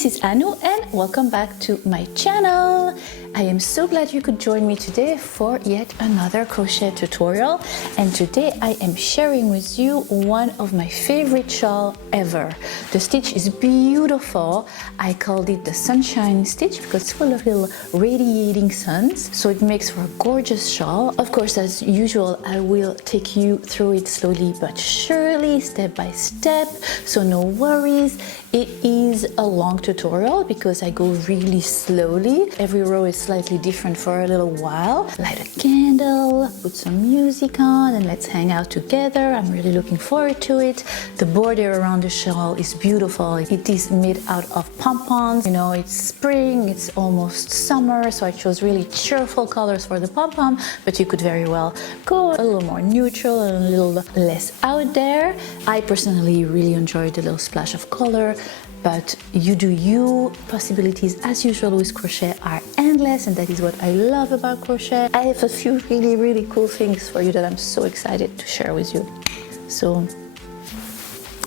this is Anu and welcome back to my channel. I am so glad you could join me today for yet another crochet tutorial, and today I am sharing with you one of my favorite shawl ever. The stitch is beautiful. I called it the sunshine stitch because it's full of little radiating suns, so it makes for a gorgeous shawl. Of course, as usual, I will take you through it slowly but surely, step by step, so no worries. It is a long tutorial because I go really slowly. Every row is slightly different for a little while. Light a candle, put some music on, and let's hang out together. I'm really looking forward to it. The border around the shawl is beautiful. It is made out of pom-poms. You know, it's spring, it's almost summer, so I chose really cheerful colors for the pom-pom, but you could very well go a little more neutral and a little less out there. I personally really enjoyed the little splash of color, but you do you. Possibilities as usual with crochet are endless, and that is what I love about crochet. I have a few really cool things for you that I'm so excited to share with you, so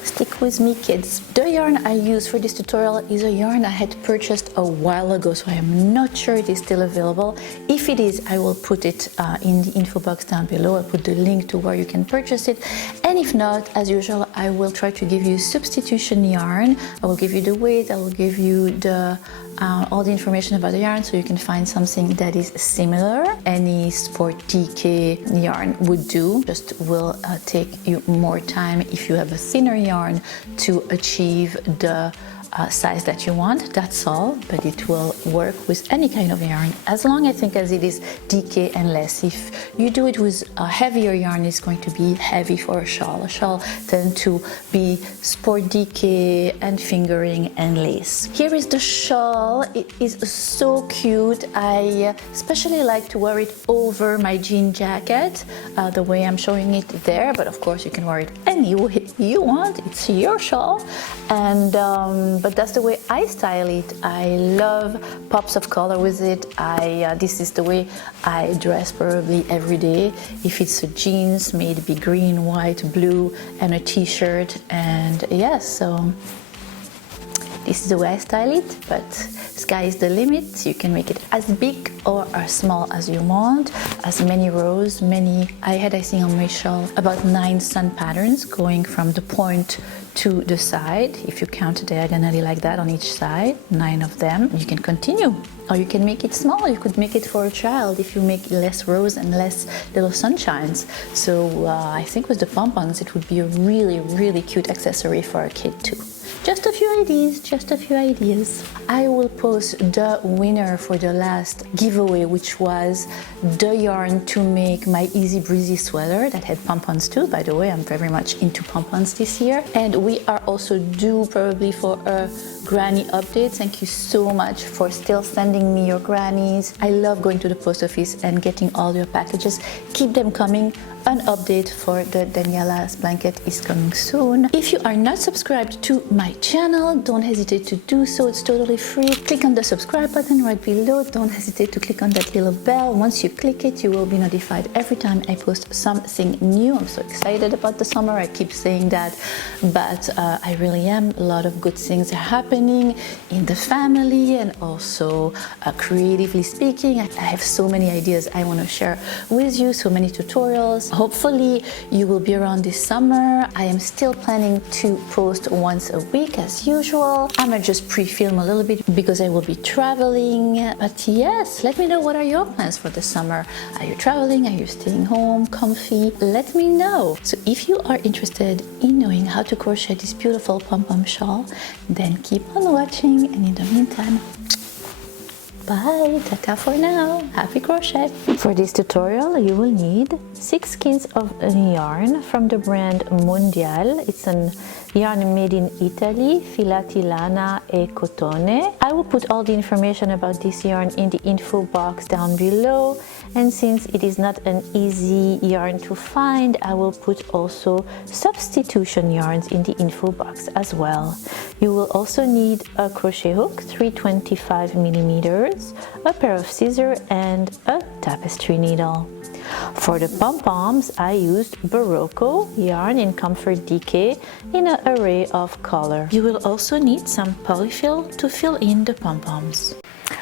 stick with me, kids. The yarn I use for this tutorial is a yarn I had purchased a while ago, so I am not sure it is still available. If it is, I will put it in the info box down below. I'll put the link to where you can purchase it, and if not, as usual, I will try to give you substitution yarn. I will give you the weight, I will give you the all the information about the yarn, so you can find something that is similar. Any sport DK yarn would do, just will take you more time if you have a thinner yarn to achieve the size that you want, that's all, but it will work with any kind of yarn as long, I think, as it is DK and less. If you do it with a heavier yarn, it's going to be heavy for a shawl. A shawl tends to be sport DK and fingering and lace. Here is the shawl. It is so cute. I especially like to wear it over my jean jacket, the way I'm showing it there, but of course you can wear it any way you want. It's your shawl, and but that's the way I style it. I love pops of color with it. This is the way I dress probably every day. If it's a jeans, may it be green, white, blue, and a t-shirt, and yes, so this is the way I style it, but sky is the limit. You can make it as big or as small as you want, as many rows, I think on my shawl about 9 sun patterns going from the point to the side. If you count diagonally like that on each side, 9 of them. You can continue, or you can make it small. You could make it for a child if you make less rows and less little sunshines. So I think with the pom-poms it would be a really cute accessory for a kid too. Just a few ideas, I will post the winner for the last giveaway, which was the yarn to make my easy breezy sweater that had pom-poms too. By the way, I'm very much into pom-poms this year, and we are also due probably for a granny update. Thank you so much for still sending me your grannies. I love going to the post office and getting all your packages. Keep them coming. An update for the Daniela's blanket is coming soon. If you are not subscribed to my channel, don't hesitate to do so. It's totally free. Click on the subscribe button right below. Don't hesitate to click on that little bell. Once you click it, you will be notified every time I post something new. I'm so excited about the summer. I keep saying that, but I really am. A lot of good things are happening in the family, and also creatively speaking. I have so many ideas I want to share with you, so many tutorials. Hopefully you will be around this summer. I am still planning to post once a week as usual. I might just pre-film a little bit because I will be traveling. But yes, let me know, what are your plans for the summer? Are you traveling? Are you staying home, comfy? Let me know. So if you are interested in knowing how to crochet this beautiful pom-pom shawl, then keep on watching, and in the meantime, bye, tata for now, happy crochet. For this tutorial you will need 6 skeins of yarn from the brand Mondial. It's an yarn made in Italy, filati lana e cotone. I will put all the information about this yarn in the info box down below, and since it is not an easy yarn to find, I will put also substitution yarns in the info box as well. You will also need a crochet hook, 325 millimeters, a pair of scissors, and a tapestry needle. For the pom-poms, I used Barocco yarn in Comfort DK in an array of color. You will also need some polyfill to fill in the pom-poms.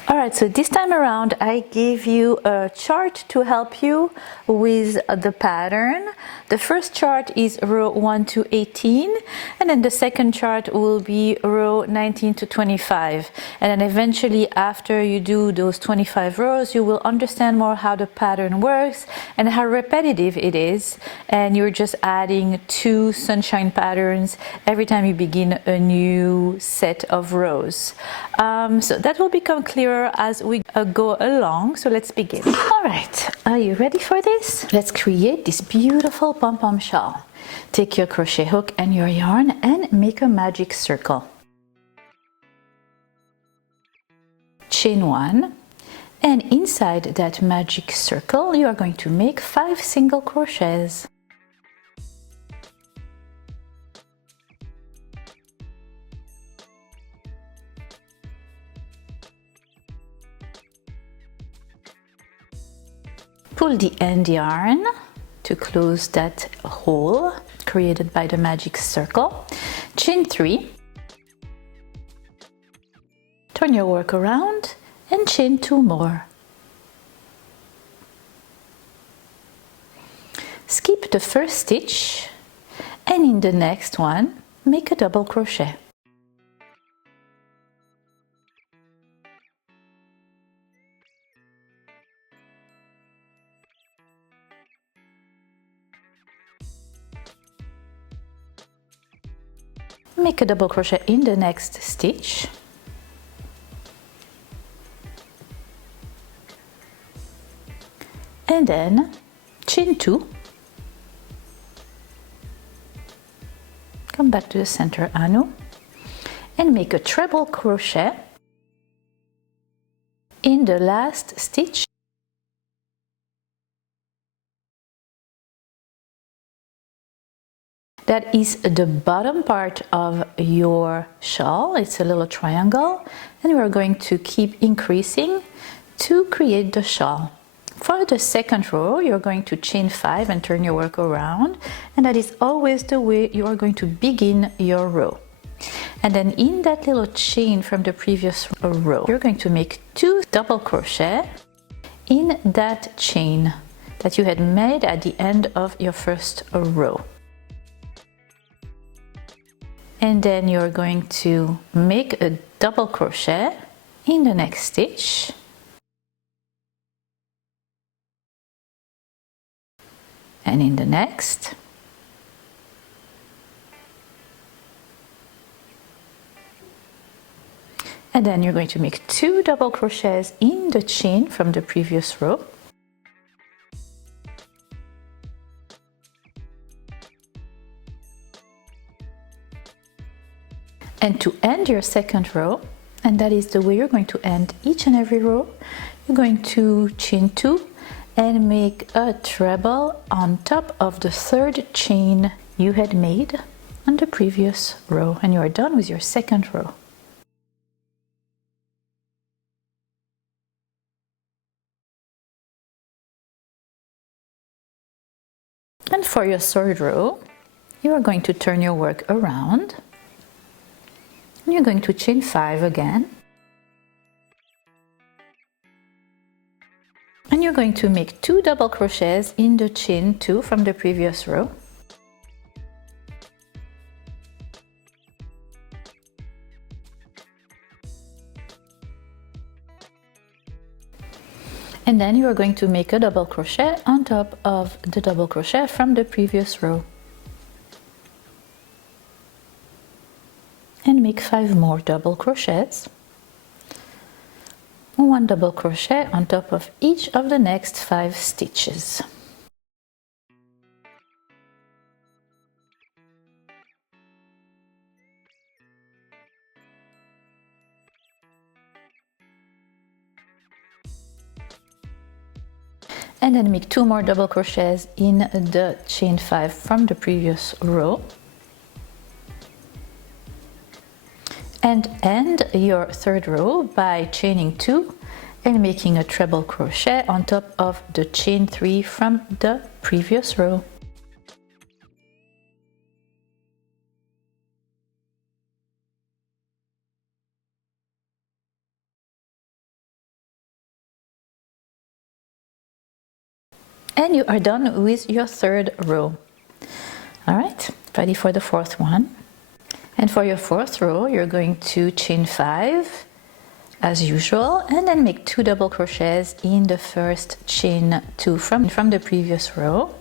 Alright, so this time around I gave you a chart to help you with the pattern. The first chart is row 1 to 18, and then the second chart will be row 19 to 25. And then eventually after you do those 25 rows, you will understand more how the pattern works and how repetitive it is. And you're just adding 2 sunshine patterns every time you begin a new set of rows. So that will become clearer as we go along. So let's begin. All right, are you ready for this? Let's create this beautiful pom-pom shawl. Take your crochet hook and your yarn and make a magic circle. Chain 1, and inside that magic circle you are going to make 5 single crochets. Pull the end yarn to close that hole created by the magic circle. Chain 3, turn your work around and chain 2 more. Skip the first stitch and in the next one make a double crochet. Make a double crochet in the next stitch. And then chain 2. Come back to the center anu and make a treble crochet in the last stitch. That is the bottom part of your shawl. It's a little triangle, and we're going to keep increasing to create the shawl. For the second row, you're going to chain 5 and turn your work around, and that is always the way you are going to begin your row. And then in that little chain from the previous row, you're going to make 2 double crochet in that chain that you had made at the end of your first row. And then you're going to make a double crochet in the next stitch. And in the next. And then you're going to make 2 double crochets in the chain from the previous row. And to end your second row, and that is the way you're going to end each and every row, you're going to chain 2 and make a treble on top of the third chain you had made on the previous row, and you are done with your second row. And for your third row, you are going to turn your work around. You're going to chain 5 again, and you're going to make 2 double crochets in the chain 2 from the previous row. And then you are going to make a double crochet on top of the double crochet from the previous row. And make 5 more double crochets, 1 double crochet on top of each of the next 5 stitches. And then make 2 more double crochets in the chain 5 from the previous row. And end your third row by chaining 2 and making a treble crochet on top of the chain 3 from the previous row. And you are done with your third row. All right, ready for the fourth one. And for your fourth row, you're going to chain 5 as usual, and then make 2 double crochets in the first chain 2 from the previous row.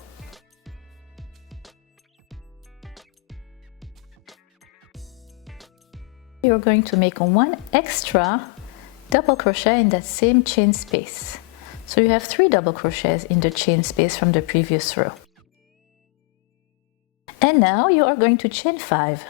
You're going to make 1 extra double crochet in that same chain space. So you have 3 double crochets in the chain space from the previous row. And now you are going to chain 5.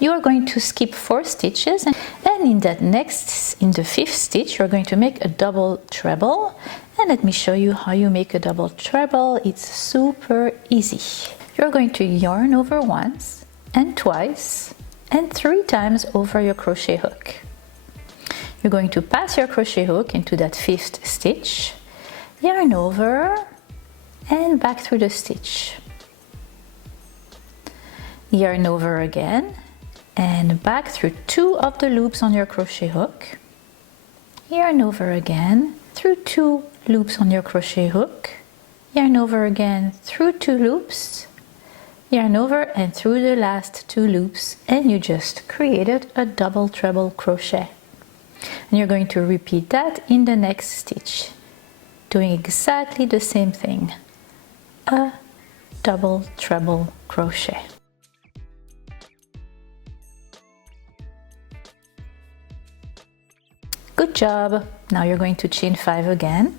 You are going to skip 4 stitches, and in the 5th stitch you're going to make a double treble. And let me show you how you make a double treble. It's super easy. You're going to yarn over once and twice and 3 times over your crochet hook. You're going to pass your crochet hook into that 5th stitch, yarn over and back through the stitch, yarn over again and back through 2 of the loops on your crochet hook, yarn over again through 2 loops on your crochet hook, yarn over again through 2 loops, yarn over and through the last 2 loops, and you just created a double treble crochet. And you're going to repeat that in the next stitch, doing exactly the same thing, a double treble crochet. Good job! Now you're going to chain 5 again.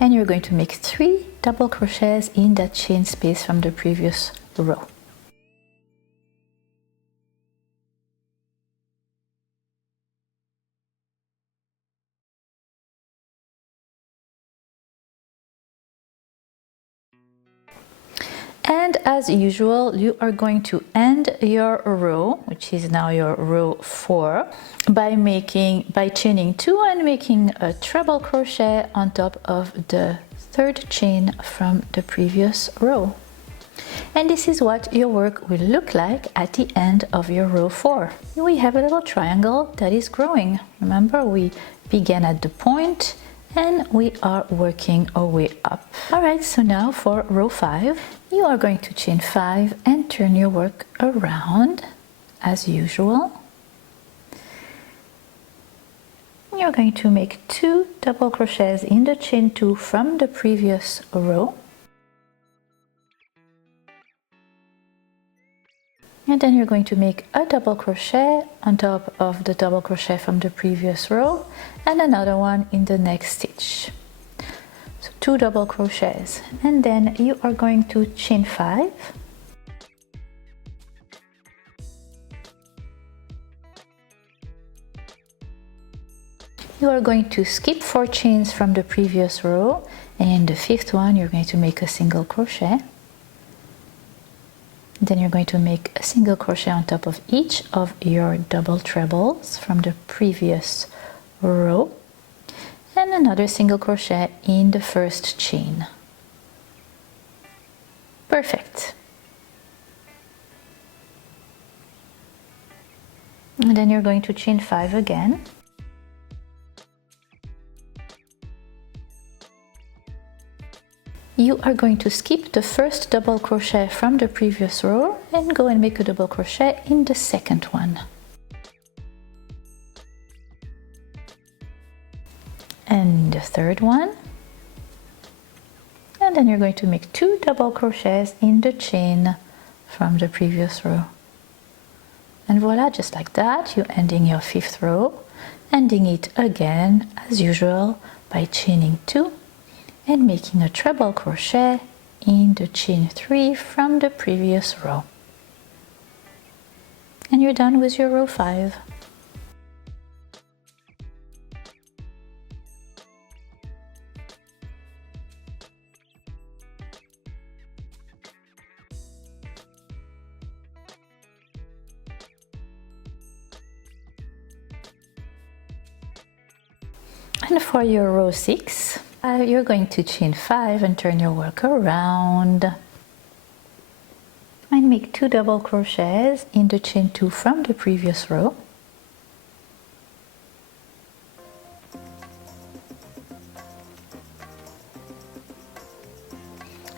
And you're going to make 3 double crochets in that chain space from the previous row. And as usual, you are going to end your row, which is now your row 4, by chaining 2 and making a treble crochet on top of the 3rd chain from the previous row. And this is what your work will look like at the end of your row 4. We have a little triangle that is growing. Remember, we began at the point and we are working our way up. Alright, so now for row 5, you are going to chain 5 and turn your work around as usual. You're going to make 2 double crochets in the chain 2 from the previous row. And then you're going to make a double crochet on top of the double crochet from the previous row and another one in the next stitch. So 2 double crochets, and then you are going to chain 5. You are going to skip 4 chains from the previous row, and in the 5th one you're going to make a single crochet. Then you're going to make a single crochet on top of each of your double trebles from the previous row, and another single crochet in the 1st chain. Perfect. And then you're going to chain 5 again. You are going to skip the 1st double crochet from the previous row and go and make a double crochet in the 2nd one. And the 3rd one. And then you're going to make 2 double crochets in the chain from the previous row. And voila, just like that, you're ending your 5th row, ending it again as usual by chaining 2 and making a treble crochet in the chain 3 from the previous row. And you're done with your row 5. And for your row 6, you're going to chain 5 and turn your work around. And make 2 double crochets in the chain 2 from the previous row.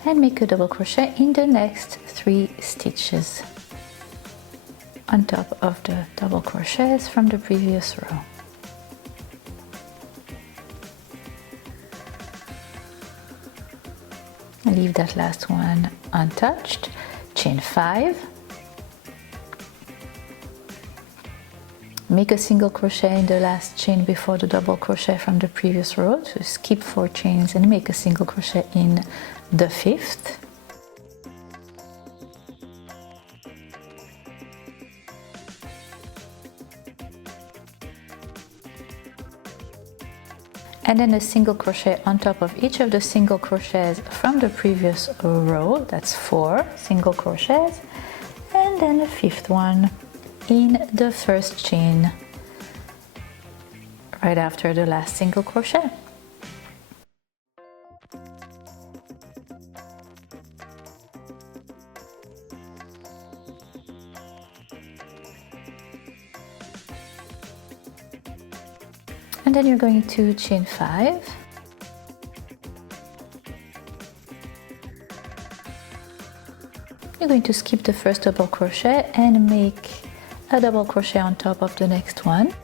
And make a double crochet in the next 3 stitches on top of the double crochets from the previous row. Leave that last one untouched. Chain 5, make a single crochet in the last chain before the double crochet from the previous row, so skip 4 chains and make a single crochet in the 5th. And then a single crochet on top of each of the single crochets from the previous row. That's 4 single crochets, and then a 5th one in the first chain right after the last single crochet. And then you're going to chain 5, you're going to skip the first double crochet and make a double crochet on top of the next one,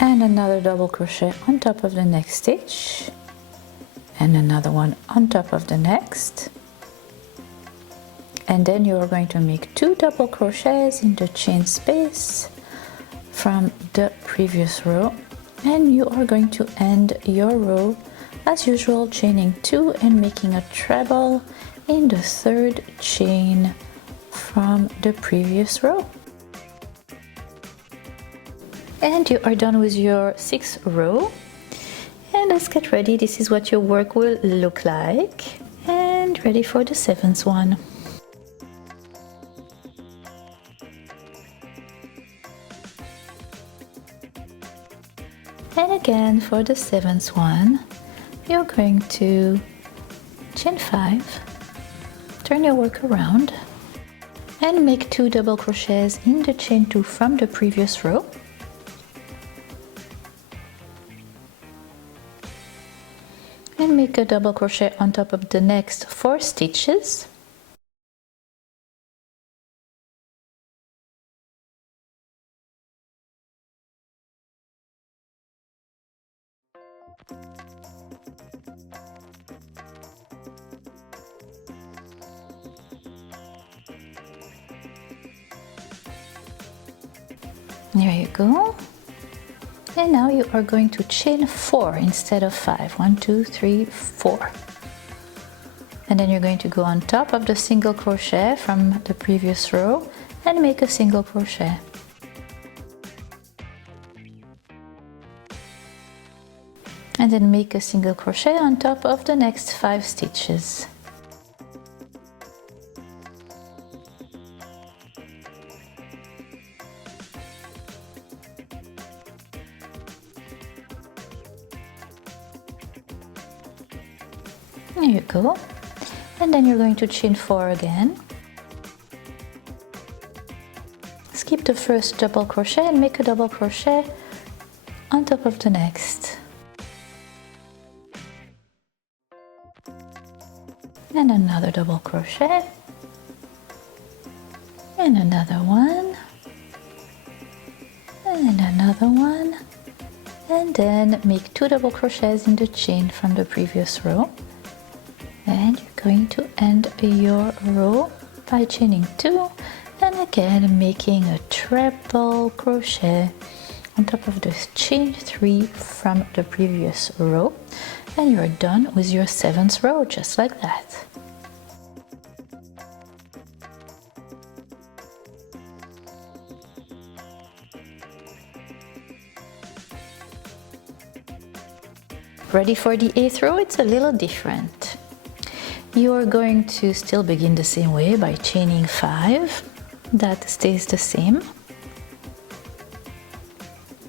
and another double crochet on top of the next stitch, and another one on top of the next, and then you are going to make 2 double crochets in the chain space from the previous row, and you are going to end your row as usual, chaining 2 and making a treble in the 3rd chain from the previous row. And you are done with your 6th row, and let's get ready. This is what your work will look like, and ready for the 7th one. And again for the 7th one, you're going to chain 5, turn your work around, and make 2 double crochets in the chain 2 from the previous row. And make a double crochet on top of the next 4 stitches. There you go. And now you are going to chain 4 instead of 5. 1, 2, 3, 4. And then you're going to go on top of the single crochet from the previous row and make a single crochet. And then make a single crochet on top of the next 5 stitches. There you go. And then you're going to chain 4 again. Skip the first double crochet and make a double crochet on top of the next. And another double crochet. And another one. And another one. And then make 2 double crochets in the chain from the previous row. And you're going to end your row by chaining 2 and again making a treble crochet on top of the chain 3 from the previous row, and you're done with your 7th row, just like that. Ready for the 8th row? It's a little different. You are going to still begin the same way by chaining 5. That stays the same.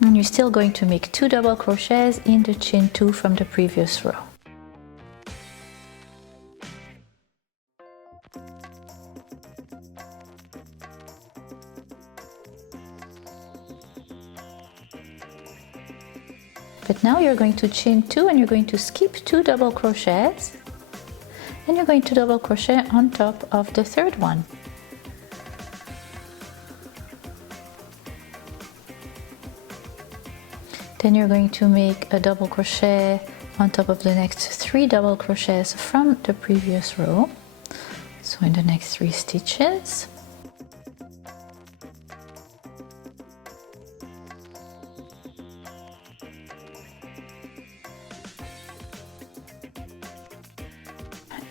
And you're still going to make 2 double crochets in the chain 2 from the previous row. But now you're going to chain 2 and you're going to skip 2 double crochets, and you're going to double crochet on top of the third one. Then you're going to make a double crochet on top of the next 3 double crochets from the previous row. So in the next 3 stitches.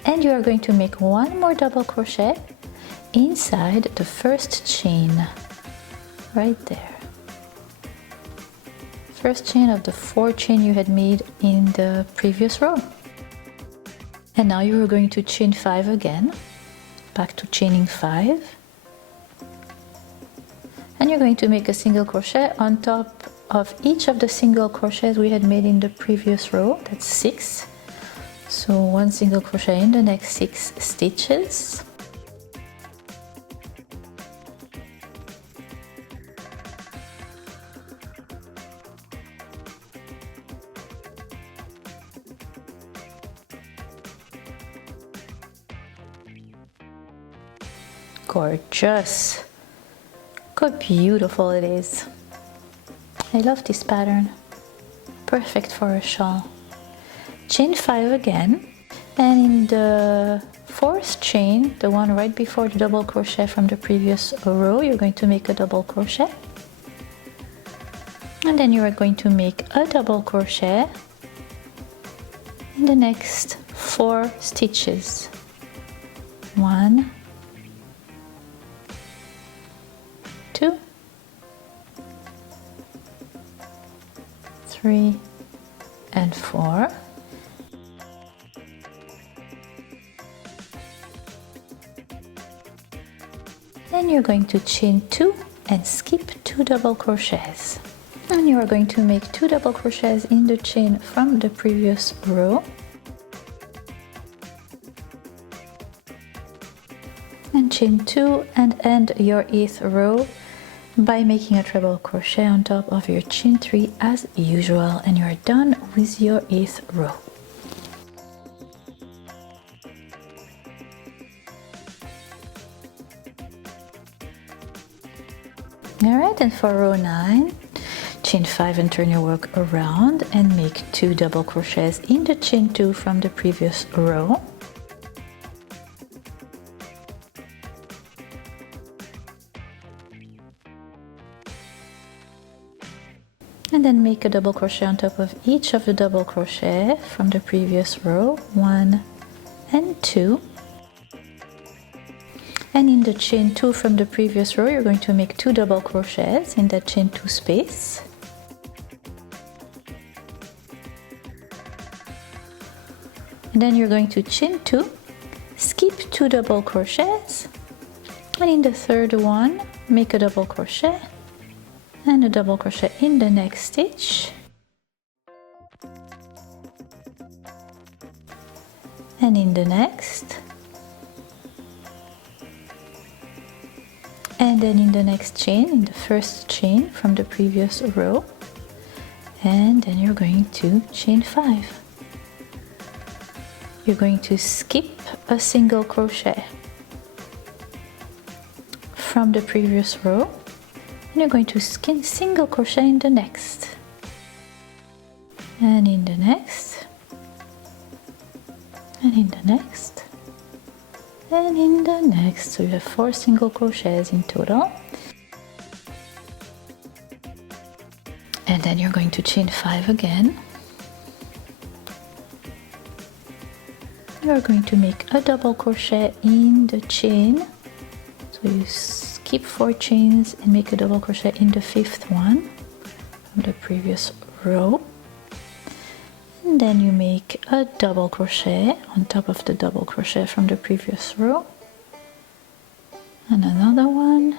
And you are going to make 1 more double crochet inside the first chain, right there. First chain of the 4 chain you had made in the previous row. And now you are going to chain 5 again, back to chaining 5. And you're going to make a single crochet on top of each of the single crochets we had made in the previous row. That's 6. So 1 single crochet in the next 6 stitches. Gorgeous! Look how beautiful it is. I love this pattern. Perfect for a shawl. Chain 5 again, and in the 4th chain, the one right before the double crochet from the previous row, you're going to make a double crochet. And then you are going to make a double crochet in the next 4 stitches. 1, 2, 3, and 4. Then you're going to chain 2 and skip 2 double crochets. And you are going to make 2 double crochets in the chain from the previous row. And chain 2 and end your 8th row by making a treble crochet on top of your chain 3 as usual, and you're done with your 8th row. Alright, and for row 9, chain 5 and turn your work around and make 2 double crochets in the chain 2 from the previous row. And then make a double crochet on top of each of the double crochet from the previous row, 1 and 2. And in the chain 2 from the previous row, you're going to make 2 double crochets in that chain 2 space. And then you're going to chain 2, skip 2 double crochets, and in the third one, make a double crochet and a double crochet in the next stitch, and in the next, and then in the next chain, in the first chain from the previous row, and then you're going to chain 5. You're going to skip a single crochet from the previous row, and you're going to single crochet in the next, and in the next, and in the next, and in the next. So you have 4 single crochets in total. And then you're going to chain 5 again. You're going to make a double crochet in the chain. So you skip 4 chains and make a double crochet in the 5th one from the previous row. And then you make a double crochet on top of the double crochet from the previous row, and another one,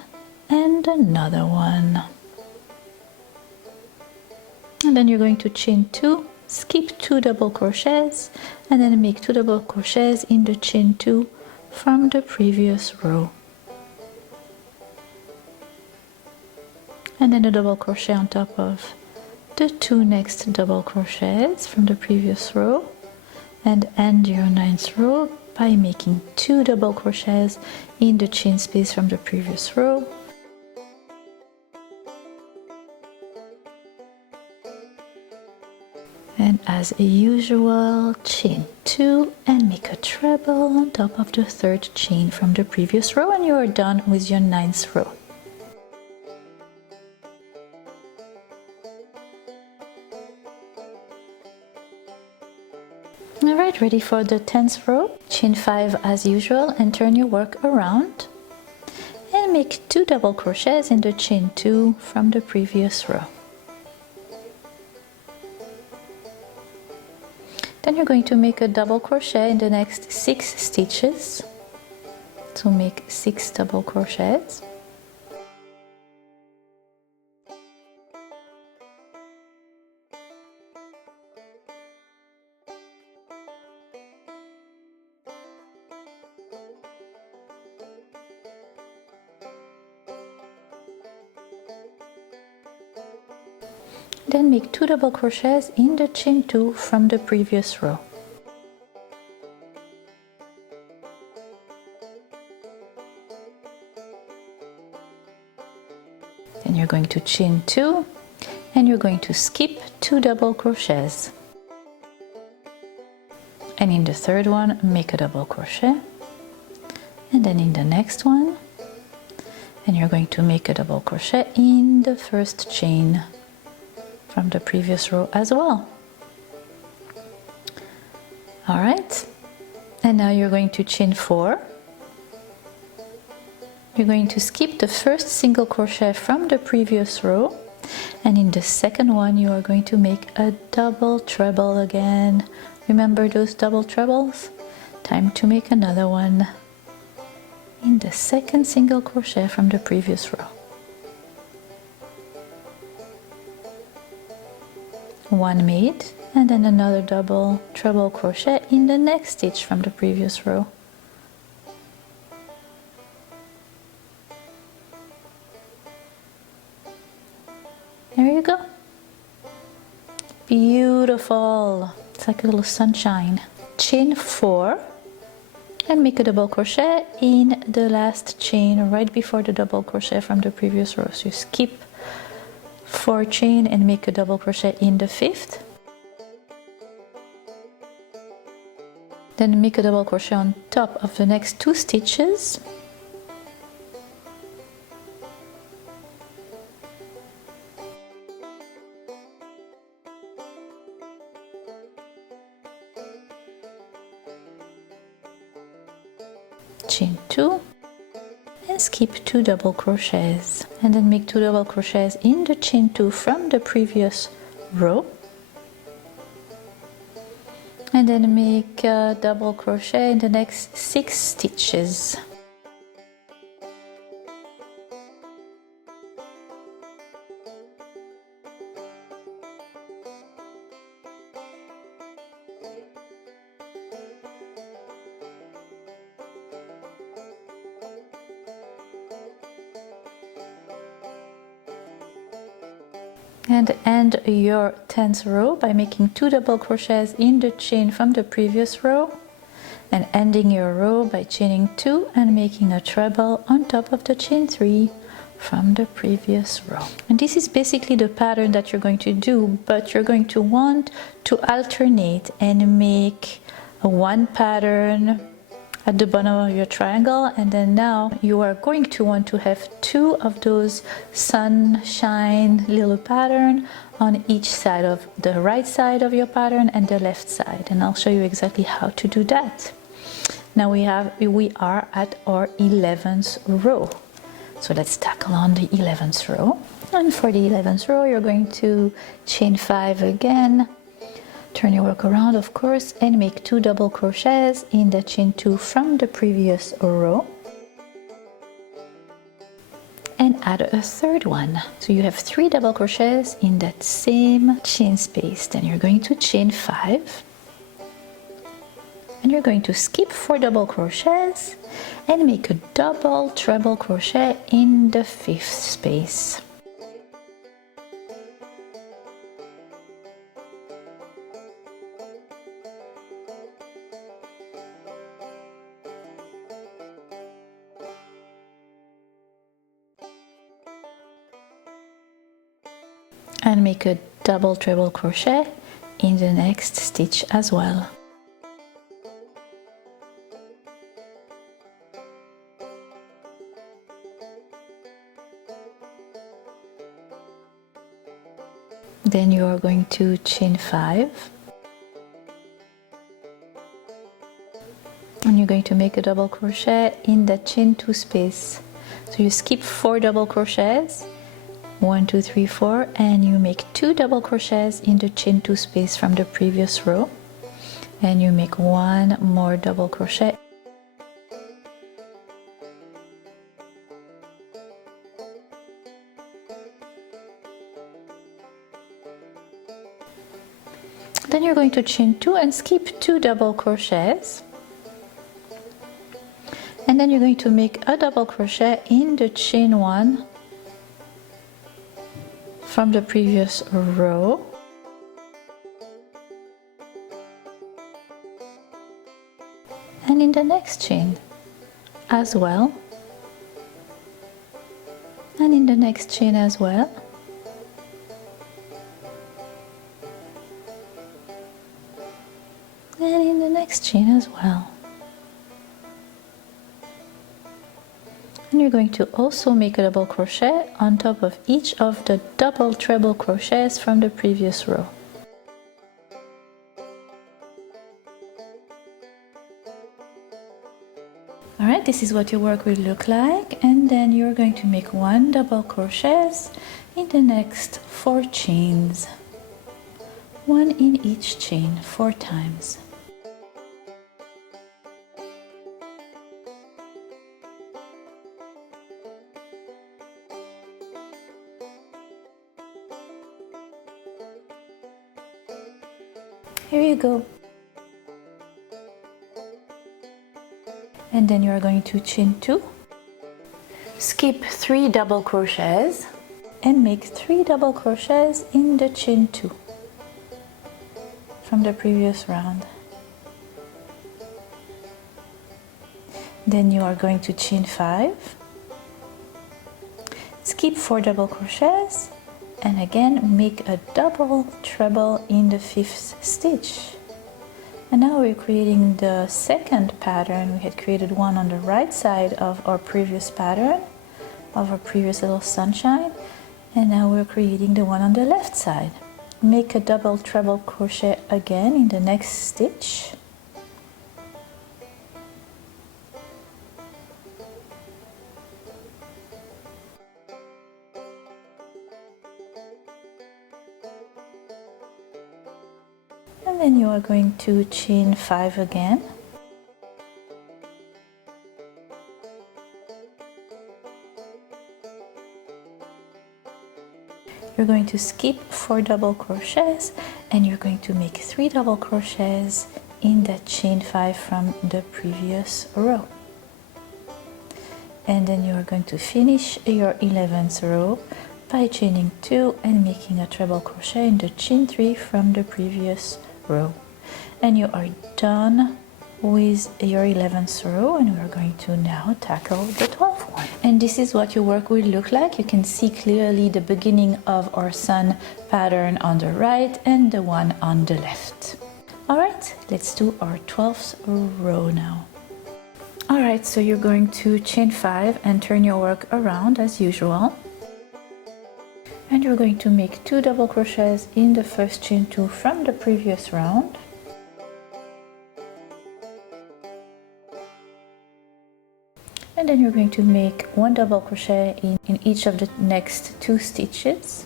and another one. And then you're going to chain 2, skip 2 double crochets, and then make 2 double crochets in the chain 2 from the previous row. And then a double crochet on top of the 2 next double crochets from the previous row, and end your 9th row by making 2 double crochets in the chain space from the previous row. And as usual, chain 2 and make a treble on top of the 3rd chain from the previous row, and you are done with your 9th row. Alright, ready for the 10th row. Chain 5 as usual and turn your work around and make 2 double crochets in the chain 2 from the previous row. Then you're going to make a double crochet in the next 6 stitches. So make 6 double crochets. Then make 2 double crochets in the chain 2 from the previous row. Then you're going to chain 2 and you're going to skip 2 double crochets. And in the 3rd one, make a double crochet. And then in the next one, and you're going to make a double crochet in the 1st chain from the previous row as well. All right, and now you're going to chain 4. You're going to skip the 1st single crochet from the previous row, and in the 2nd one you are going to make a double treble again. Remember those double trebles? Time to make another one in the 2nd single crochet from the previous row. One made, and then another double treble crochet in the next stitch from the previous row. There you go. Beautiful. It's like a little sunshine. Chain 4 and make a double crochet in the last chain right before the double crochet from the previous row. So you skip 4 chain and make a double crochet in the 5th. Then make a double crochet on top of the next 2 stitches. Chain 2 and skip 2 double crochets, and then make 2 double crochets in the chain 2 from the previous row, and then make a double crochet in the next 6 stitches. And end your 10th row by making 2 double crochets in the chain from the previous row, and ending your row by chaining 2 and making a treble on top of the chain 3 from the previous row. And this is basically the pattern that you're going to do, but you're going to want to alternate and make one pattern at the bottom of your triangle, and then now you are going to want to have 2 of those sunshine little pattern on each side, of the right side of your pattern and the left side, and I'll show you exactly how to do that. Now we are at our 11th row, so let's tackle on the 11th row. And for the 11th row you're going to chain 5 again, turn your work around of course, and make 2 double crochets in the chain 2 from the previous row, and then add a third one. So you have 3 double crochets in that same chain space. Then you're going to chain 5, and you're going to skip 4 double crochets and make a double treble crochet in the 5th space. And make a double treble crochet in the next stitch as well. Then you are going to chain 5, and you're going to make a double crochet in the chain 2 space. So you skip 4 double crochets, 1, 2, 3, 4, and you make 2 double crochets in the chain 2 space from the previous row, and you make 1 more double crochet. Then you're going to chain 2 and skip 2 double crochets, and then you're going to make a double crochet in the chain 1 from the previous row, and in the next chain as well, and in the next chain as well, and in the next chain as well. And you're going to also make a double crochet on top of each of the double treble crochets from the previous row. Alright, this is what your work will look like, and then you're going to make 1 double crochet in the next 4 chains, 1 in each chain 4 times. Here you go. And then you are going to chain 2, skip 3 double crochets, and make 3 double crochets in the chain 2 from the previous round. Then you are going to chain 5, skip 4 double crochets, and again make a double treble in the 5th stitch. And now we're creating the second pattern. We had created one on the right side of our previous pattern, of our previous little sunshine, and now we're creating the one on the left side. Make a double treble crochet again in the next stitch, and then you are going to chain 5 again, you're going to skip 4 double crochets, and you're going to make 3 double crochets in that chain 5 from the previous row, and then you are going to finish your 11th row by chaining 2 and making a treble crochet in the chain 3 from the previous row, and you are done with your 11th row, and we're going to now tackle the 12th one. And this is what your work will look like. You can see clearly the beginning of our sun pattern on the right and the one on the left. Alright, let's do our 12th row now. Alright, so you're going to chain 5 and turn your work around as usual. And you're going to make 2 double crochets in the first chain 2 from the previous round. And then you're going to make 1 double crochet in each of the next 2 stitches,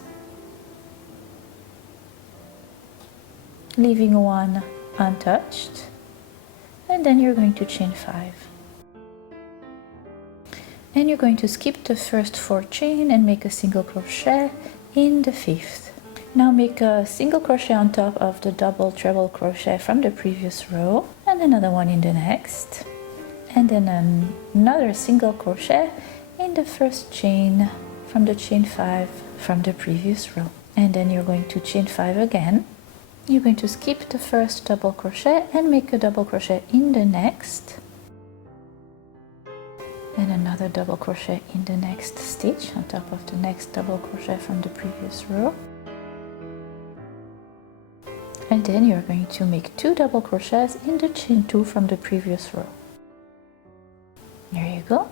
leaving one untouched, and then you're going to chain 5. and you're going to skip the first 4 chain and make a single crochet in the 5th. Now make a single crochet on top of the double treble crochet from the previous row, and another one in the next, and then another single crochet in the first chain from the chain 5 from the previous row. And then you're going to chain 5 again. You're going to skip the first double crochet and make a double crochet in the next, and another double crochet in the next stitch on top of the next double crochet from the previous row. And then you're going to make 2 double crochets in the chain 2 from the previous row. There you go.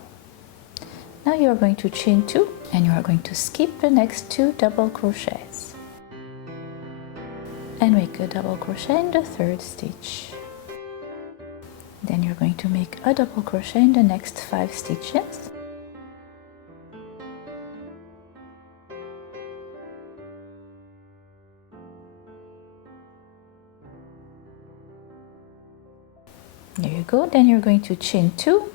Now you're going to chain 2 and you are going to skip the next 2 double crochets and make a double crochet in the 3rd stitch. Then you're going to make a double crochet in the next 5 stitches. There you go. Then you're going to chain 2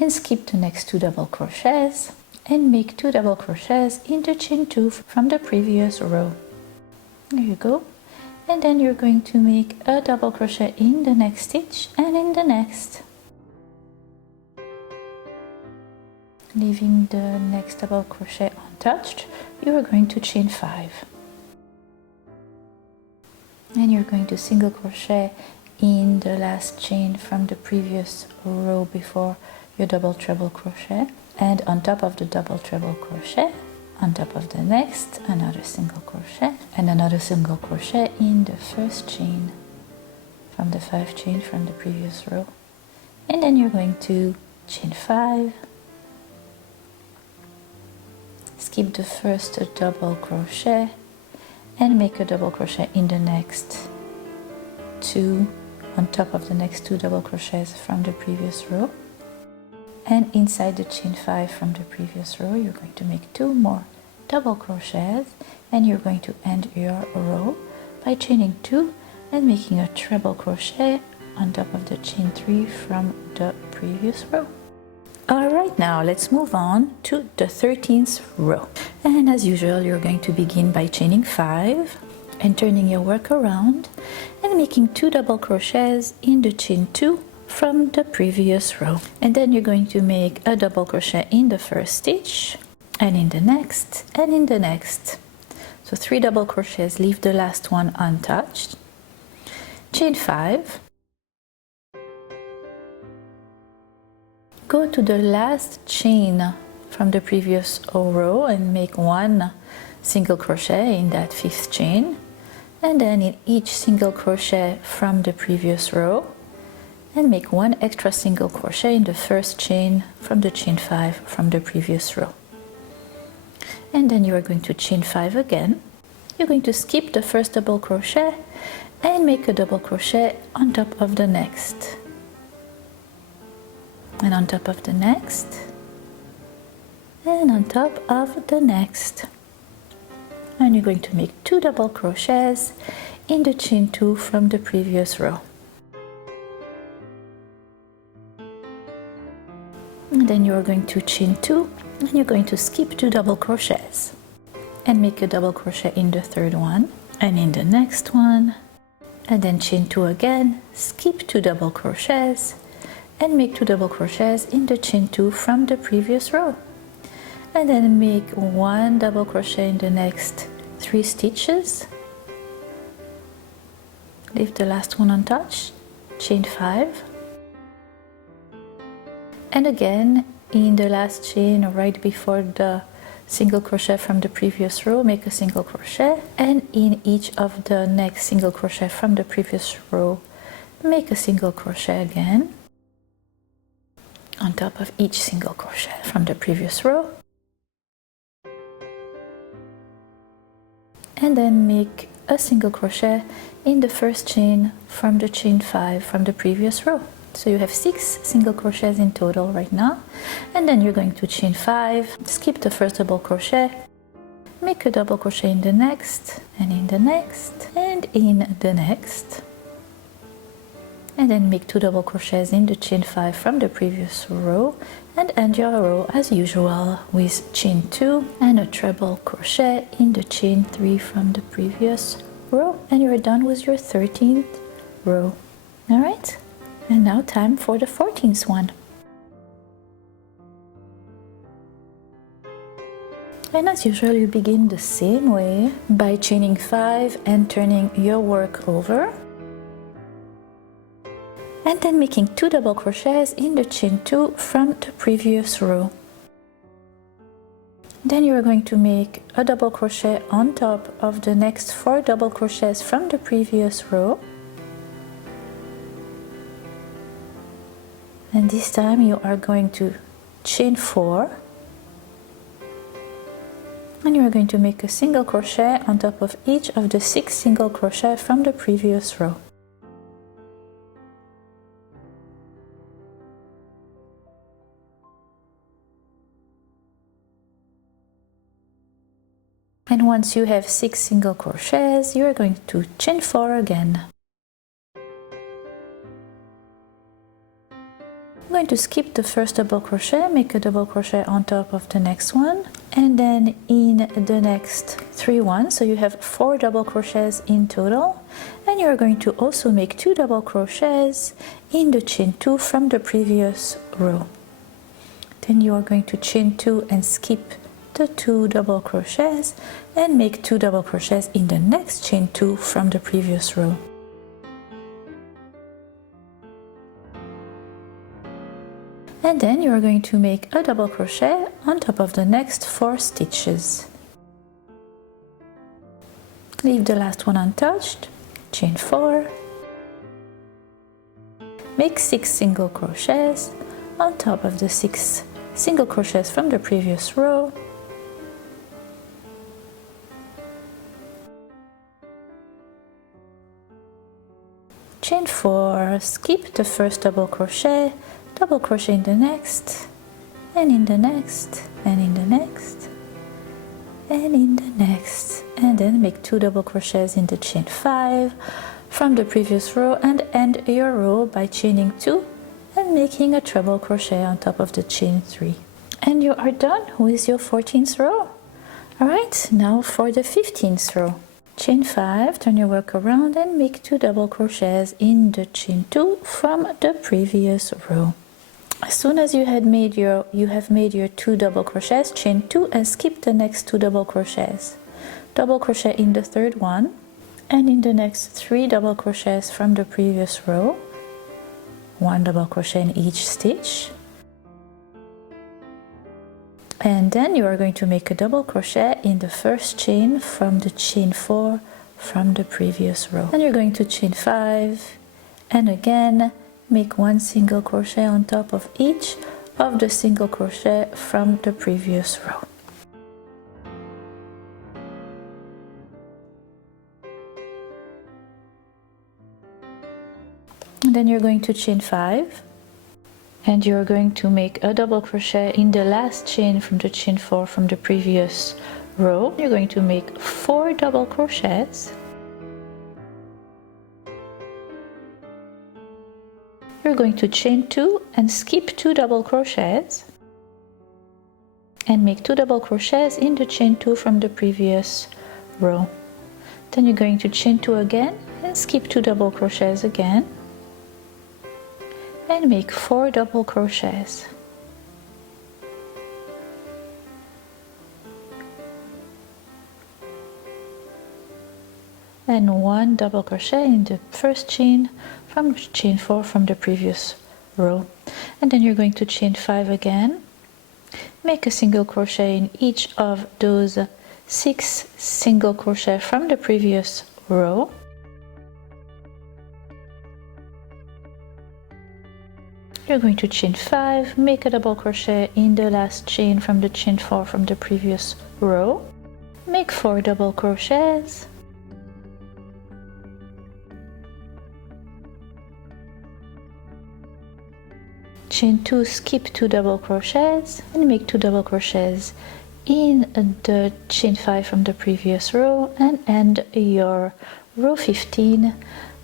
and skip the next 2 double crochets and make 2 double crochets in the chain 2 from the previous row. There you go. And then you're going to make a double crochet in the next stitch and in the next, leaving the next double crochet untouched. You are going to chain 5 and you're going to single crochet in the last chain from the previous row before your double treble crochet, and on top of the double treble crochet, on top of the next, another single crochet and another single crochet in the first chain from the 5 chain from the previous row. And then you're going to chain 5, skip the first double crochet and make a double crochet in the next 2 on top of the next 2 double crochets from the previous row. And inside the chain 5 from the previous row, you're going to make 2 more double crochets, and you're going to end your row by chaining 2 and making a treble crochet on top of the chain 3 from the previous row. Alright, now let's move on to the 13th row. And as usual, you're going to begin by chaining 5 and turning your work around and making 2 double crochets in the chain 2 from the previous row. And then you're going to make a double crochet in the first stitch and in the next and in the next. So 3 double crochets, leave the last one untouched. Chain 5. Go to the last chain from the previous row and make 1 single crochet in that 5th chain, and then in each single crochet from the previous row, and make 1 extra single crochet in the first chain from the chain 5 from the previous row. And then you are going to chain 5 again. You're going to skip the first double crochet and make a double crochet on top of the next, and on top of the next, and on top of the next. And you're going to make 2 double crochets in the chain 2 from the previous row. And then you're going to chain 2 and you're going to skip 2 double crochets and make a double crochet in the 3rd one and in the next one, and then chain 2 again, skip 2 double crochets and make 2 double crochets in the chain 2 from the previous row, and then make 1 double crochet in the next 3 stitches, leave the last one untouched, chain 5, and again in the last chain right before the single crochet from the previous row, make a single crochet, and in each of the next single crochet from the previous row, make a single crochet again on top of each single crochet from the previous row, and then make a single crochet in the first chain from the chain 5 from the previous row. So you have 6 single crochets in total right now, and then you're going to chain 5, skip the first double crochet, make a double crochet in the next and in the next and in the next, and then make 2 double crochets in the chain 5 from the previous row, and end your row as usual with chain 2 and a treble crochet in the chain 3 from the previous row, and you're done with your 13th row. All right, and now time for the 14th one. And as usual, you begin the same way by chaining 5 and turning your work over, and then making 2 double crochets in the chain 2 from the previous row. Then you are going to make a double crochet on top of the next 4 double crochets from the previous row, and this time you are going to chain 4, and you are going to make a single crochet on top of each of the 6 single crochet from the previous row. And once you have 6 single crochets, you are going to chain 4 again. I'm going to skip the first double crochet, make a double crochet on top of the next one, and then in the next 3 ones, so you have 4 double crochets in total, and you're going to also make 2 double crochets in the chain 2 from the previous row. Then you are going to chain 2 and skip the 2 double crochets and make 2 double crochets in the next chain 2 from the previous row. And then you are going to make a double crochet on top of the next 4 stitches. Leave the last one untouched, chain 4, make 6 single crochets on top of the 6 single crochets from the previous row, chain 4, skip the first double crochet, double crochet in the next, and in the next, and in the next, and in the next, and then make 2 double crochets in the chain 5 from the previous row, and end your row by chaining 2 and making a treble crochet on top of the chain 3. And you are done with your 14th row. Alright, now for the 15th row. Chain 5, turn your work around and make 2 double crochets in the chain 2 from the previous row. As soon as you have made your 2 double crochets, chain 2 and skip the next 2 double crochets. Double crochet in the third one, and in the next 3 double crochets from the previous row, 1 double crochet in each stitch, and then you are going to make a double crochet in the first chain from the chain 4 from the previous row. And you're going to chain 5 and again make 1 single crochet on top of each of the single crochet from the previous row. And then you're going to chain 5 and you're going to make a double crochet in the last chain from the chain 4 from the previous row. You're going to make 4 double crochets. You're going to chain 2 and skip 2 double crochets and make 2 double crochets in the chain 2 from the previous row. Then you're going to chain 2 again and skip 2 double crochets again and make 4 double crochets. And 1 double crochet in the first chain from chain 4 from the previous row. And then you're going to chain 5 again, make a single crochet in each of those 6 single crochet from the previous row, you're going to chain 5, make a double crochet in the last chain from the chain 4 from the previous row, make 4 double crochets, chain 2, skip 2 double crochets and make 2 double crochets in the chain 5 from the previous row, and end your row 15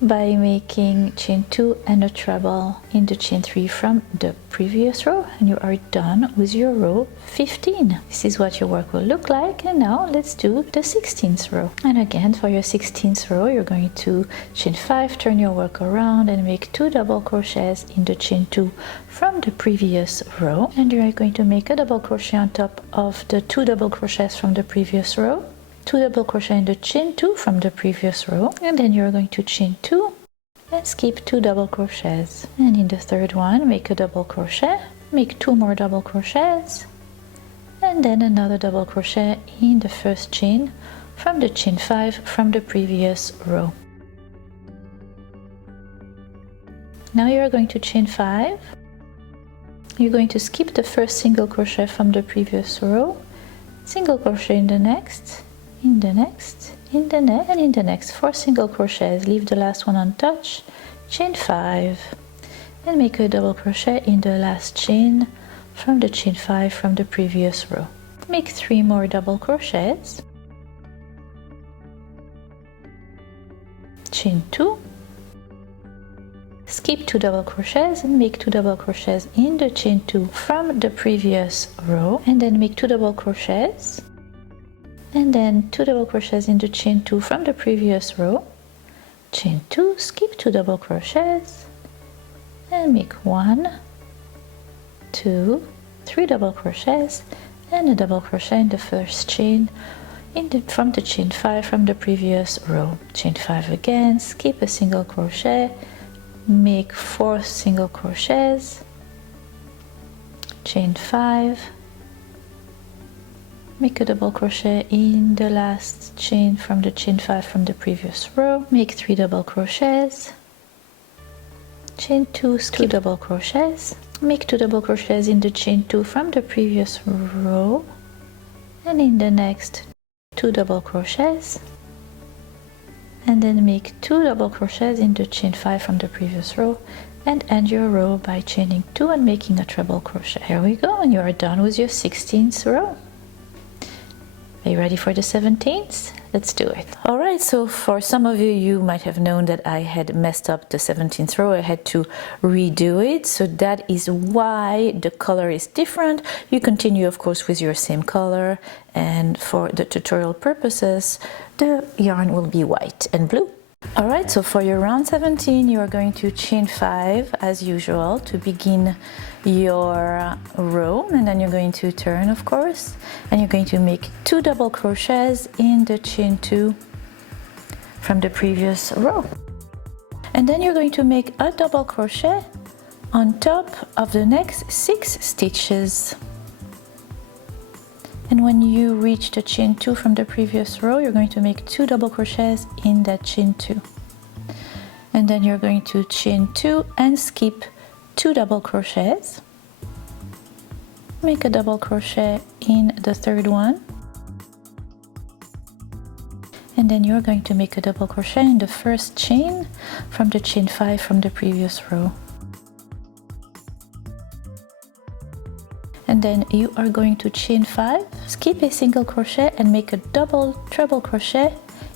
by making chain 2 and a treble in the chain 3 from the previous row, and you are done with your row 15. This is what your work will look like. And now let's do the 16th row. And again, for your 16th row, you're going to chain 5, turn your work around and make 2 double crochets in the chain 2 from the previous row, and you're going to make a double crochet on top of the 2 double crochets from the previous row, 2 double crochet in the chain 2 from the previous row, and then you're going to chain 2 and skip 2 double crochets, and in the third one make a double crochet, make 2 more double crochets, and then another double crochet in the first chain from the chain 5 from the previous row. Now you're going to chain 5. You're going to skip the first single crochet from the previous row, single crochet in the next, in the next, in the next, and in the next 4 single crochets. Leave the last one untouched, chain 5, and make a double crochet in the last chain from the chain 5 from the previous row. Make 3 more double crochets, chain 2, skip 2 double crochets and make 2 double crochets in the chain 2 from the previous row, and then make 2 double crochets, and then 2 double crochets in the chain 2 from the previous row, chain 2, skip 2 double crochets, and make 1, 2, 3 double crochets, and a double crochet in the first chain from the chain 5 from the previous row. Chain 5 again, skip a single crochet, make 4 single crochets, chain 5, make a double crochet in the last chain from the chain 5 from the previous row, make 3 double crochets, chain 2, skip 2 double crochets, make 2 double crochets in the chain 2 from the previous row, and in the next 2 double crochets, and then make 2 double crochets in the chain 5 from the previous row, and end your row by chaining 2 and making a treble crochet. Here we go, and you are done with your 16th row. Are you ready for the 17th? Let's do it. Alright, so for some of you, you might have known that I had messed up the 17th row. I had to redo it, so that is why the color is different. You continue, of course, with your same color, and for the tutorial purposes, the yarn will be white and blue. Alright, so for your round 17, you are going to chain 5 as usual to begin your row, and then you're going to turn, of course, and you're going to make 2 double crochets in the chain 2 from the previous row, and then you're going to make a double crochet on top of the next 6 stitches. And when you reach the chain 2 from the previous row, you're going to make 2 double crochets in that chain 2. And then you're going to chain 2 and skip 2 double crochets. Make a double crochet in the third one. And then you're going to make a double crochet in the first chain from the chain 5 from the previous row. And then you are going to chain 5, skip a single crochet and make a double treble crochet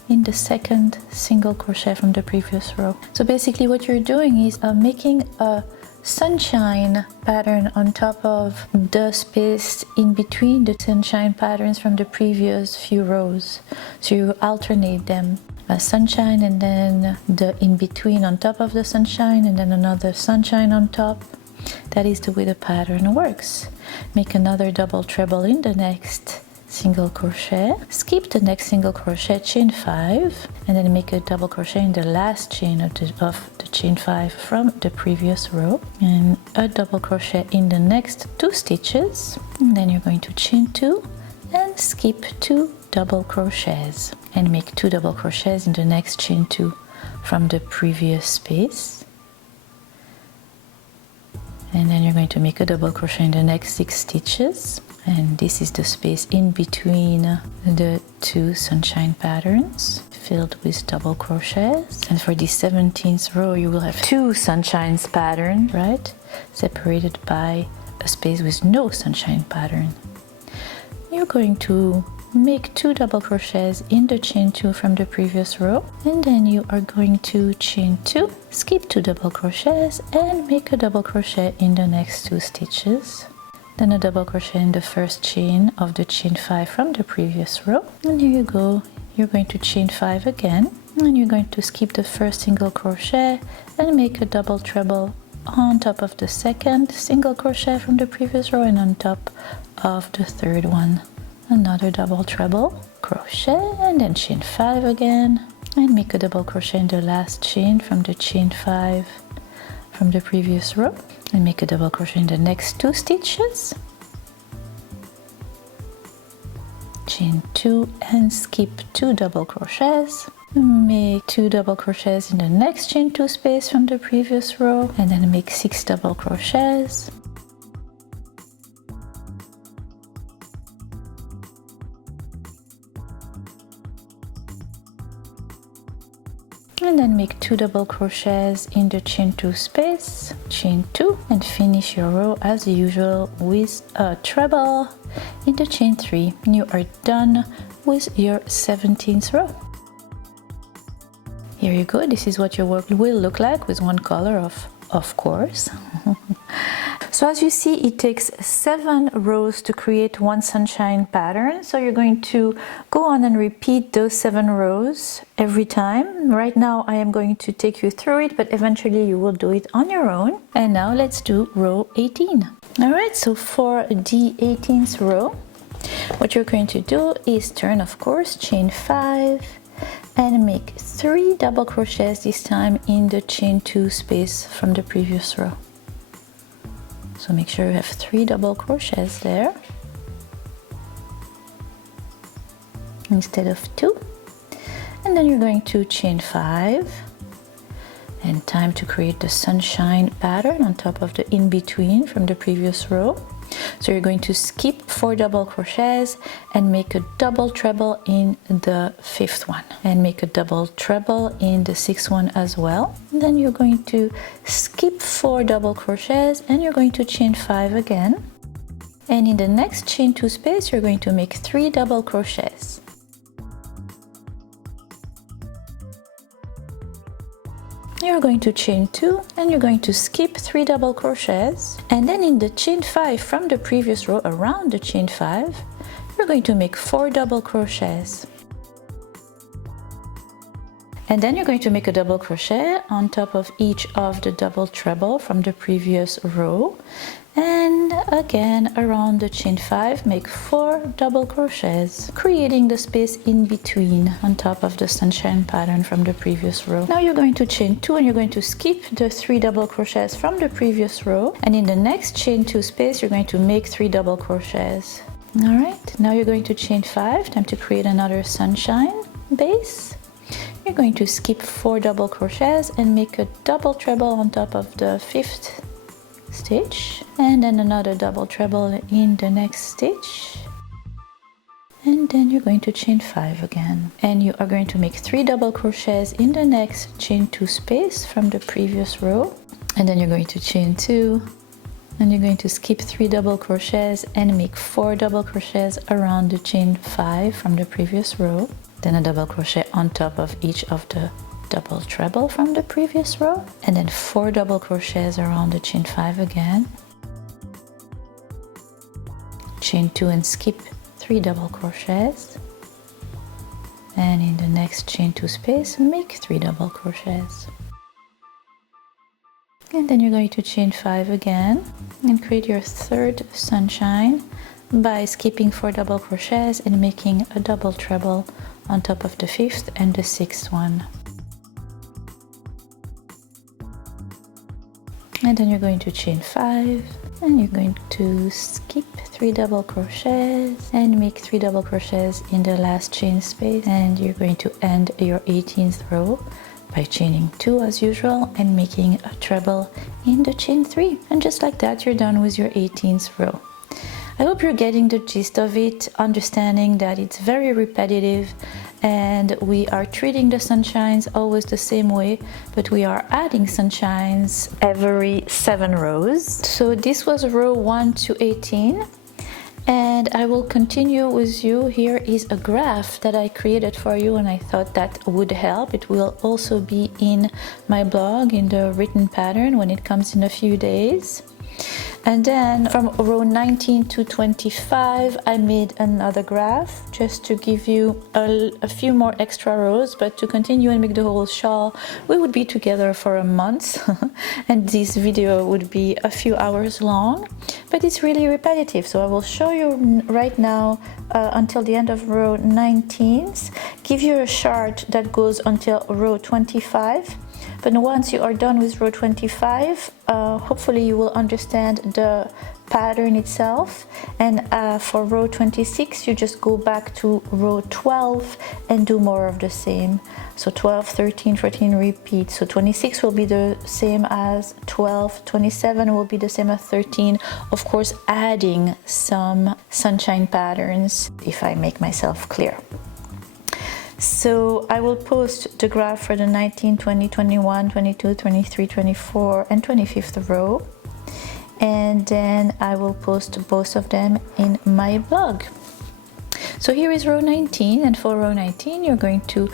in the second single crochet from the previous row. So basically what you're doing is making a sunshine pattern on top of the space in between the sunshine patterns from the previous few rows. So you alternate them, a sunshine and then the in between on top of the sunshine and then another sunshine on top. That is the way the pattern works. Make another double treble in the next single crochet, skip the next single crochet, chain 5, and then make a double crochet in the last chain of the chain 5 from the previous row, and a double crochet in the next 2 stitches, and then you're going to chain 2 and skip 2 double crochets and make 2 double crochets in the next chain 2 from the previous space. And then you're going to make a double crochet in the next 6 stitches, and this is the space in between the 2 sunshine patterns filled with double crochets. And for the 17th row you will have 2 sunshines pattern, right, separated by a space with no sunshine pattern. You're going to make 2 double crochets in the chain 2 from the previous row, and then you are going to chain 2, skip 2 double crochets and make a double crochet in the next 2 stitches, then a double crochet in the first chain of the chain 5 from the previous row, and here you go, you're going to chain 5 again, and you're going to skip the first single crochet and make a double treble on top of the second single crochet from the previous row and on top of the third one. Another double treble crochet and then chain 5 again and make a double crochet in the last chain from the chain 5 from the previous row and make a double crochet in the next 2 stitches, chain 2 and skip 2 double crochets, make 2 double crochets in the next chain 2 space from the previous row and then make 6 double crochets, and then make 2 double crochets in the chain 2 space, chain 2, and finish your row as usual with a treble in the chain 3. You are done with your 17th row. Here you go, this is what your work will look like with one color of course. So as you see, it takes 7 rows to create one sunshine pattern. So you're going to go on and repeat those 7 rows every time. Right now I am going to take you through it, but eventually you will do it on your own. And now let's do row 18. All right, so for the 18th row, what you're going to do is turn, of course, chain 5 and make 3 double crochets this time in the chain 2 space from the previous row. So make sure you have 3 double crochets there instead of 2, and then you're going to chain 5 and time to create the sunshine pattern on top of the in-between from the previous row. So you're going to skip 4 double crochets and make a double treble in the 5th one and make a double treble in the 6th one as well. And then you're going to skip 4 double crochets and you're going to chain 5 again, and in the next chain 2 space you're going to make 3 double crochets. You're going to chain 2 and you're going to skip 3 double crochets, and then in the chain 5 from the previous row, around the chain 5, you're going to make 4 double crochets, and then you're going to make a double crochet on top of each of the double treble from the previous row, and again around the chain 5 make 4 double crochets, creating the space in between on top of the sunshine pattern from the previous row. Now you're going to chain 2 and you're going to skip the 3 double crochets from the previous row, and in the next chain 2 space you're going to make 3 double crochets. All right, now you're going to chain 5, time to create another sunshine base. You're going to skip 4 double crochets and make a double treble on top of the 5th stitch, and then another double treble in the next stitch, and then you're going to chain 5 again, and you are going to make 3 double crochets in the next chain 2 space from the previous row, and then you're going to chain 2 and you're going to skip 3 double crochets and make 4 double crochets around the chain 5 from the previous row, then a double crochet on top of each of the double treble from the previous row, and then 4 double crochets around the chain 5 again, chain 2 and skip 3 double crochets, and in the next chain 2 space make 3 double crochets, and then you're going to chain 5 again and create your 3rd sunshine by skipping 4 double crochets and making a double treble on top of the 5th and the 6th one. And then you're going to chain 5 and you're going to skip 3 double crochets and make 3 double crochets in the last chain space, and you're going to end your 18th row by chaining 2 as usual and making a treble in the chain 3, and just like that you're done with your 18th row. I hope you're getting the gist of it, understanding that it's very repetitive and we are treating the sunshines always the same way, but we are adding sunshines every 7 rows. So this was row 1 to 18, And I will continue with you. Here is a graph that I created for you and I thought that would help. It will also be in my blog in the written pattern when it comes in a few days. And then from row 19 to 25 I made another graph just to give you a few more extra rows, but to continue and make the whole shawl we would be together for a month and this video would be a few hours long, but it's really repetitive. So I will show you right now until the end of row 19, give you a chart that goes until row 25. But once you are done with row 25, hopefully you will understand the pattern itself. And for row 26, you just go back to row 12 and do more of the same. So 12, 13, 14, repeat. So 26 will be the same as 12, 27 will be the same as 13. Of course, adding some sunshine patterns, if I make myself clear. So I will post the graph for the 19, 20, 21, 22, 23, 24 and 25th row, and then I will post both of them in my blog. So here is row 19, and for row 19 you're going to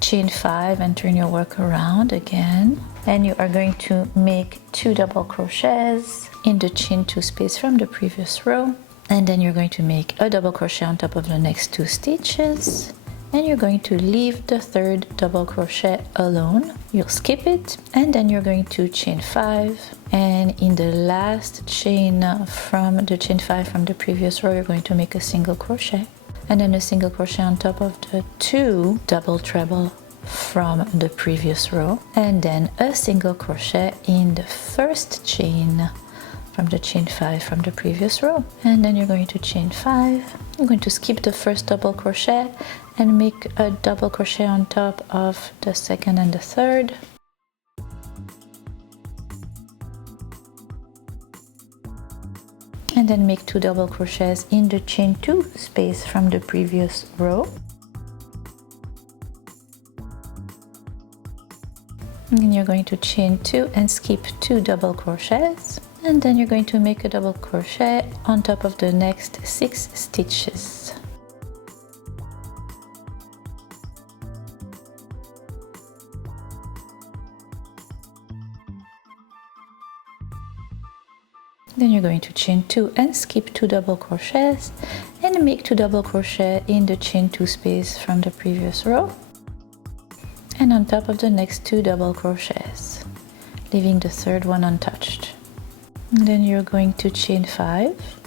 chain 5 and turn your work around again, and you are going to make 2 double crochets in the chain 2 space from the previous row, and then you're going to make a double crochet on top of the next 2 stitches. And you're going to leave the 3rd double crochet alone. You'll skip it and then you're going to chain 5, and in the last chain from the chain 5 from the previous row you're going to make a single crochet and then a single crochet on top of the 2 double treble from the previous row, and then a single crochet in the first chain from the chain 5 from the previous row, and then you're going to chain 5. You're going to skip the first double crochet and make a double crochet on top of the 2nd and the 3rd. And then make 2 double crochets in the chain 2 space from the previous row. And you're going to chain 2 and skip 2 double crochets. And then you're going to make a double crochet on top of the next 6 stitches. Then you're going to chain 2 and skip 2 double crochets and make 2 double crochet in the chain 2 space from the previous row and on top of the next 2 double crochets, leaving the 3rd one untouched. And then you're going to chain 5.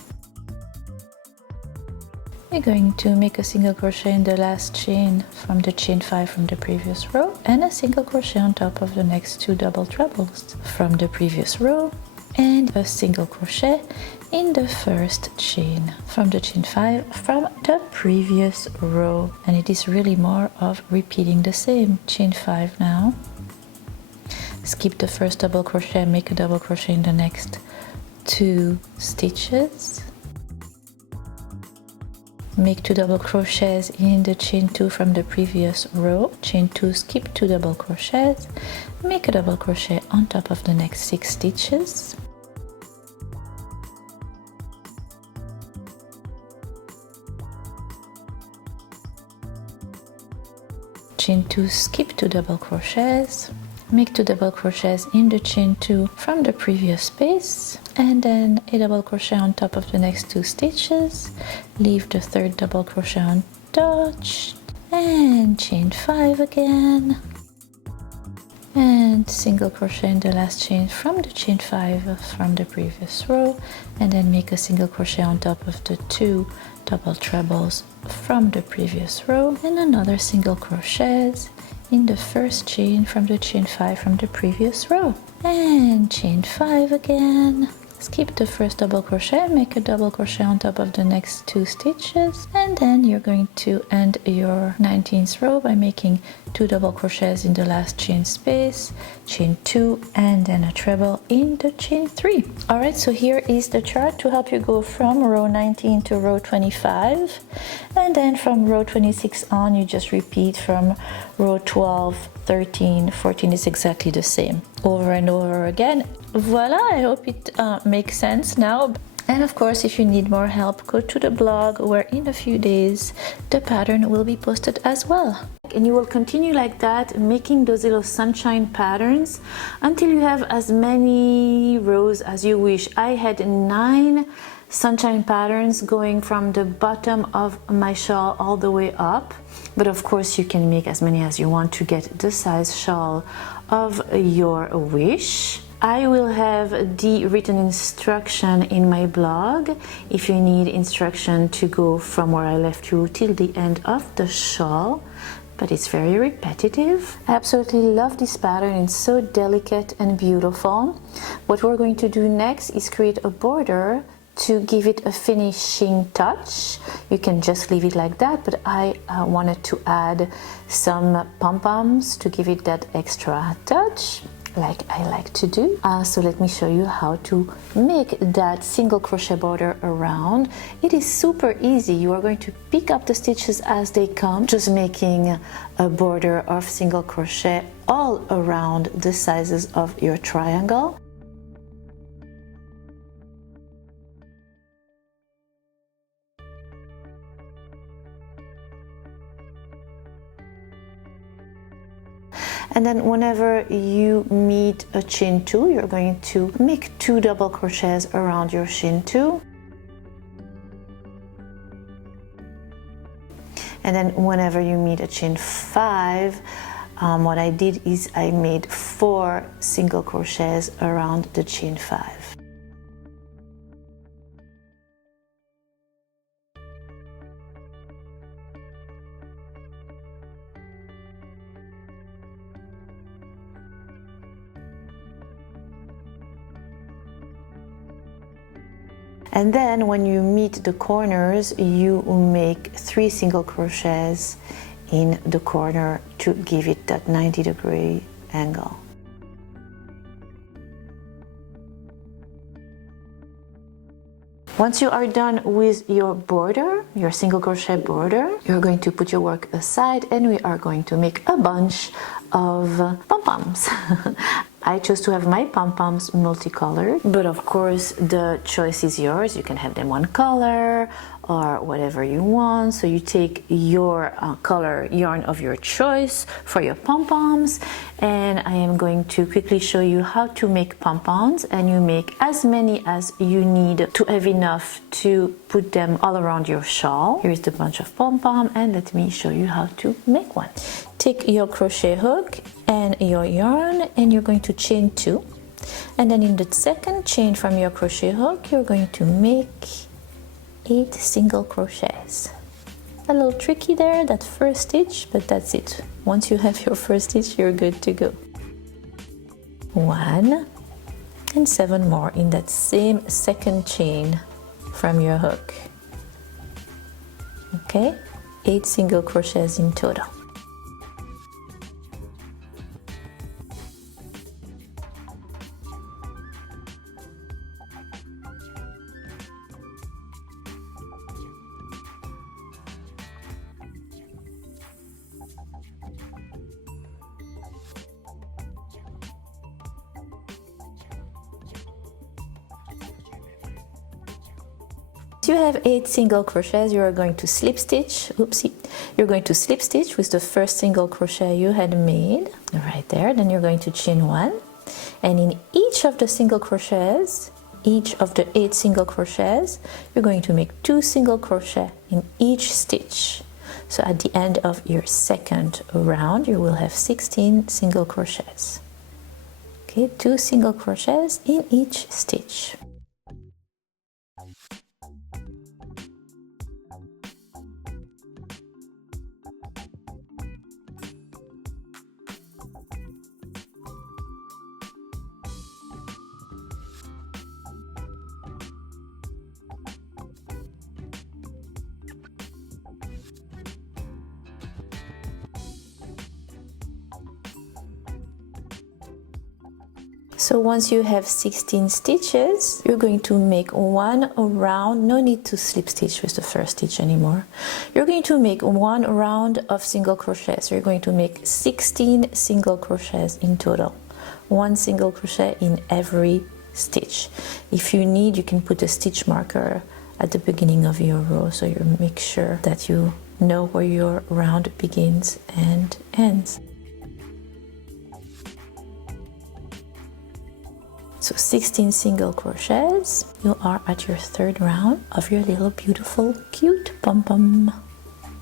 You're going to make a single crochet in the last chain from the chain 5 from the previous row and a single crochet on top of the next 2 double trebles from the previous row, and a single crochet in the first chain from the chain 5 from the previous row. And it is really more of repeating the same. Chain 5 now, skip the first double crochet, make a double crochet in the next 2 stitches, make 2 double crochets in the chain 2 from the previous row, chain 2, skip 2 double crochets, make a double crochet on top of the next 6 stitches, chain 2, skip 2 double crochets, make 2 double crochets in the chain 2 from the previous space, and then a double crochet on top of the next 2 stitches, leave the 3rd double crochet untouched, and chain 5 again, and single crochet in the last chain from the chain 5 from the previous row, and then make a single crochet on top of the 2 double trebles from the previous row, and another single crochet in the first chain from the chain 5 from the previous row, and chain 5 again, skip the first double crochet, make a double crochet on top of the next 2 stitches, and then you're going to end your 19th row by making 2 double crochets in the last chain space, chain 2, and then a treble in the chain 3. Alright, so here is the chart to help you go from row 19 to row 25, and then from row 26 on you just repeat from row 12, 13, 14 is exactly the same over and over again. Voila, I hope it makes sense now. And of course, if you need more help, go to the blog where in a few days the pattern will be posted as well. And you will continue like that, making those little sunshine patterns until you have as many rows as you wish. I had 9 sunshine patterns going from the bottom of my shawl all the way up, but of course you can make as many as you want to get the size shawl of your wish. I will have the written instruction in my blog if you need instruction to go from where I left you till the end of the shawl, but it's very repetitive. I absolutely love this pattern. It's so delicate and beautiful. What we're going to do next is create a border to give it a finishing touch. You can just leave it like that, but I wanted to add some pom-poms to give it that extra touch, like I like to do. So let me show you how to make that single crochet border around. It is super easy. You are going to pick up the stitches as they come, just making a border of single crochet all around the sizes of your triangle. And then whenever you meet a chain 2, you're going to make 2 double crochets around your chain 2. And then whenever you meet a chain 5, what I did is I made 4 single crochets around the chain 5. And then when you meet the corners, you make 3 single crochets in the corner to give it that 90-degree angle. Once you are done with your border, your single crochet border, you're going to put your work aside and we are going to make a bunch of pom-poms. I chose to have my pom-poms multicolored, but of course the choice is yours. You can have them one color or whatever you want. So you take your color yarn of your choice for your pom-poms, and I am going to quickly show you how to make pom-poms, and you make as many as you need to have enough to put them all around your shawl. Here's the bunch of pom-pom, and let me show you how to make one. Take your crochet hook and your yarn, and you're going to chain 2, and then in the second chain from your crochet hook you're going to make 8 single crochets. A little tricky there, that first stitch, but that's it. Once you have your first stitch, you're good to go. 1 and 7 more in that same second chain from your hook. Okay, 8 single crochets in total. You have 8 single crochets. You are going to slip stitch, oopsie, you're going to slip stitch with the first single crochet you had made right there. Then you're going to chain 1, and in each of the single crochets, each of the 8 single crochets, you're going to make 2 single crochet in each stitch. So at the end of your second round you will have 16 single crochets. Okay, 2 single crochets in each stitch. So once you have 16 stitches, you're going to make 1 round, no need to slip stitch with the first stitch anymore. You're going to make 1 round of single crochets. So you're going to make 16 single crochets in total. 1 single crochet in every stitch. If you need, you can put a stitch marker at the beginning of your row, so you make sure that you know where your round begins and ends. So 16 single crochets, you are at your third round of your little beautiful cute pom-pom.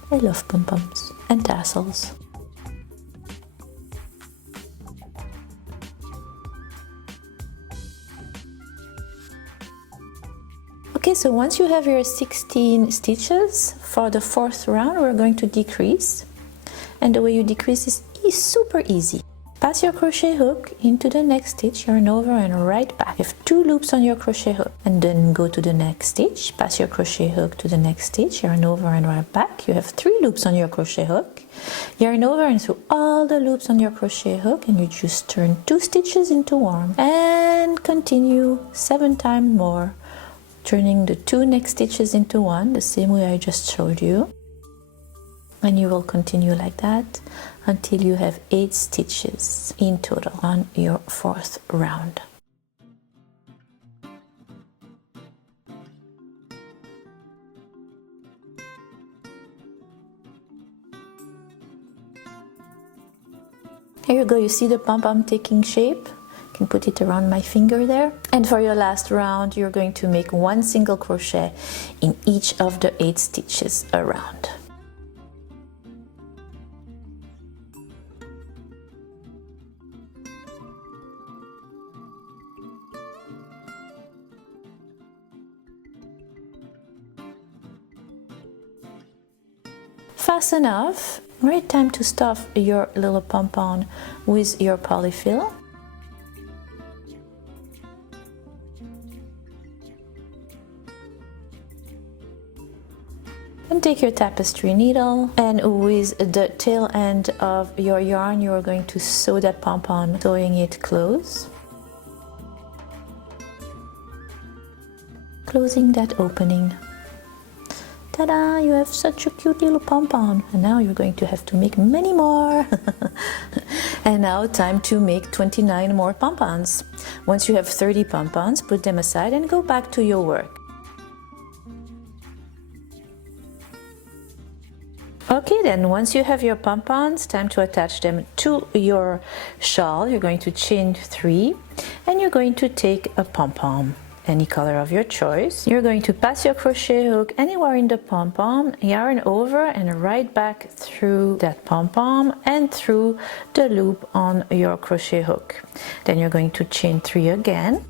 I love pom-poms and tassels. Okay, so once you have your 16 stitches, for the fourth round we're going to decrease, and the way you decrease is super easy. Pass your crochet hook into the next stitch, yarn over and right back. You have 2 loops on your crochet hook, and then go to the next stitch, pass your crochet hook to the next stitch, yarn over and right back. You have 3 loops on your crochet hook, yarn over and through all the loops on your crochet hook, and you just turn 2 stitches into 1 and continue 7 times more, turning the 2 next stitches into 1, the same way I just showed you. And you will continue like that until you have 8 stitches in total on your fourth round. Here you go, you see the pom-pom taking shape? You can put it around my finger there. And for your last round, you're going to make 1 single crochet in each of the 8 stitches around. Fast enough, right time to stuff your little pom-pom with your polyfill. And take your tapestry needle, and with the tail end of your yarn you are going to sew that pom-pom, sewing it close, closing that opening. Ta-da! You have such a cute little pom-pom, and now you're going to have to make many more. And now time to make 29 more pom-poms. Once you have 30 pom-poms, put them aside and go back to your work. Okay, then once you have your pom-poms, time to attach them to your shawl. You're going to chain 3 and you're going to take a pom-pom, any color of your choice. You're going to pass your crochet hook anywhere in the pom-pom, yarn over and right back through that pom-pom and through the loop on your crochet hook. Then you're going to chain 3 again.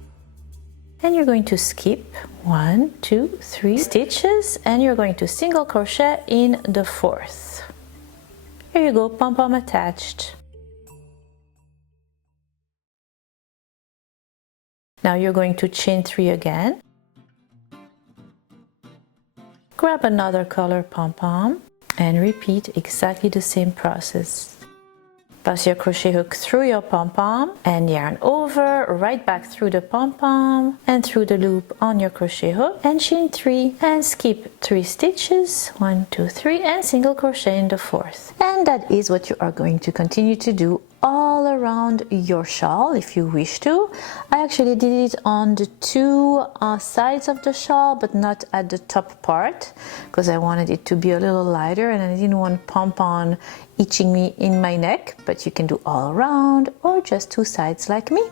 And you're going to skip 1, 2, 3 stitches, and you're going to single crochet in the 4th. Here you go, pom-pom attached. Now you're going to chain 3 again. Grab another color pom-pom and repeat exactly the same process. Pass your crochet hook through your pom-pom and yarn over, right back through the pom-pom and through the loop on your crochet hook, and chain 3 and skip 3 stitches, 1, 2, 3, and single crochet in the 4th. And that is what you are going to continue to do all around your shawl if you wish to. I actually did it on the 2 sides of the shawl, but not at the top part, because I wanted it to be a little lighter and I didn't want pom-pom itching me in my neck. But you can do all around or just 2 sides like me.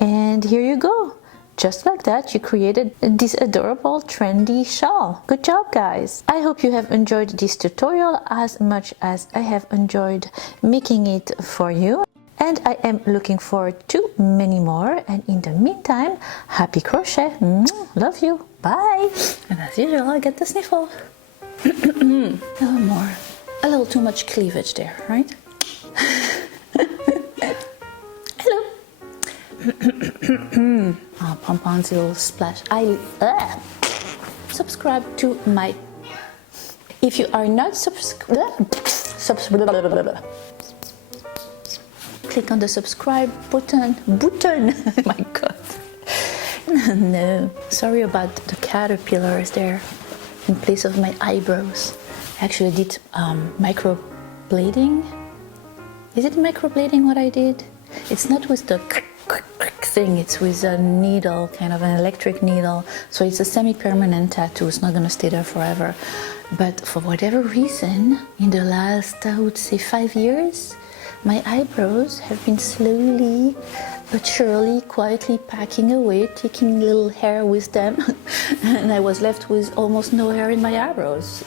And here you go. Just like that, you created this adorable trendy shawl. Good job, guys! I hope you have enjoyed this tutorial as much as I have enjoyed making it for you. And I am looking forward to many more. And in the meantime, happy crochet! Love you! Bye! And as usual, I get the sniffle. A little more. A little too much cleavage there, right? Hello! Oh, Pompom's little splash. Subscribe to my... If you are not click on the subscribe button. My God. No. Sorry about the caterpillars there in place of my eyebrows. I actually did microblading. Is it microblading what I did? It's not with the thing. It's with a needle, kind of an electric needle. So it's a semi-permanent tattoo. It's not gonna stay there forever. But for whatever reason, in the last, I would say 5 years, my eyebrows have been slowly but surely, quietly packing away, taking little hair with them. And I was left with almost no hair in my eyebrows.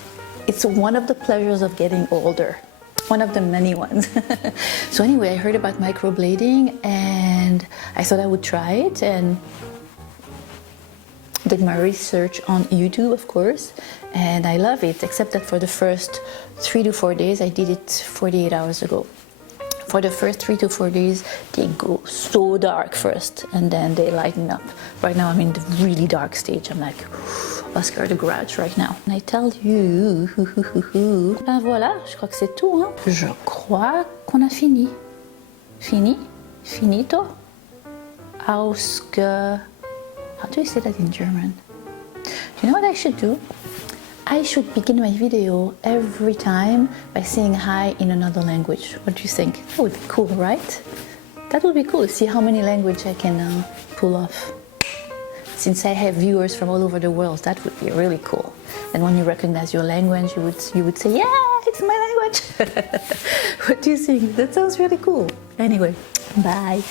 It's one of the pleasures of getting older. One of the many ones. So anyway, I heard about microblading and I thought I would try it and did my research on YouTube, of course, and I love it, except that for the first 3 to 4 days, I did it 48 hours ago. For the first 3 to 4 days, they go so dark first and then they lighten up. Right now, I'm in the really dark stage. I'm like, Oscar the Grouch right now. And I tell you, ben voilà, je crois que c'est tout, hein. Je crois qu'on a fini. Fini? Finito? How do you say that in German? You know what I should do? I should begin my video every time by saying hi in another language. What do you think? That would be cool, right? That would be cool. See how many languages I can pull off. Since I have viewers from all over the world, that would be really cool. And when you recognize your language, you would say, yeah, it's my language. What do you think? That sounds really cool. Anyway, bye.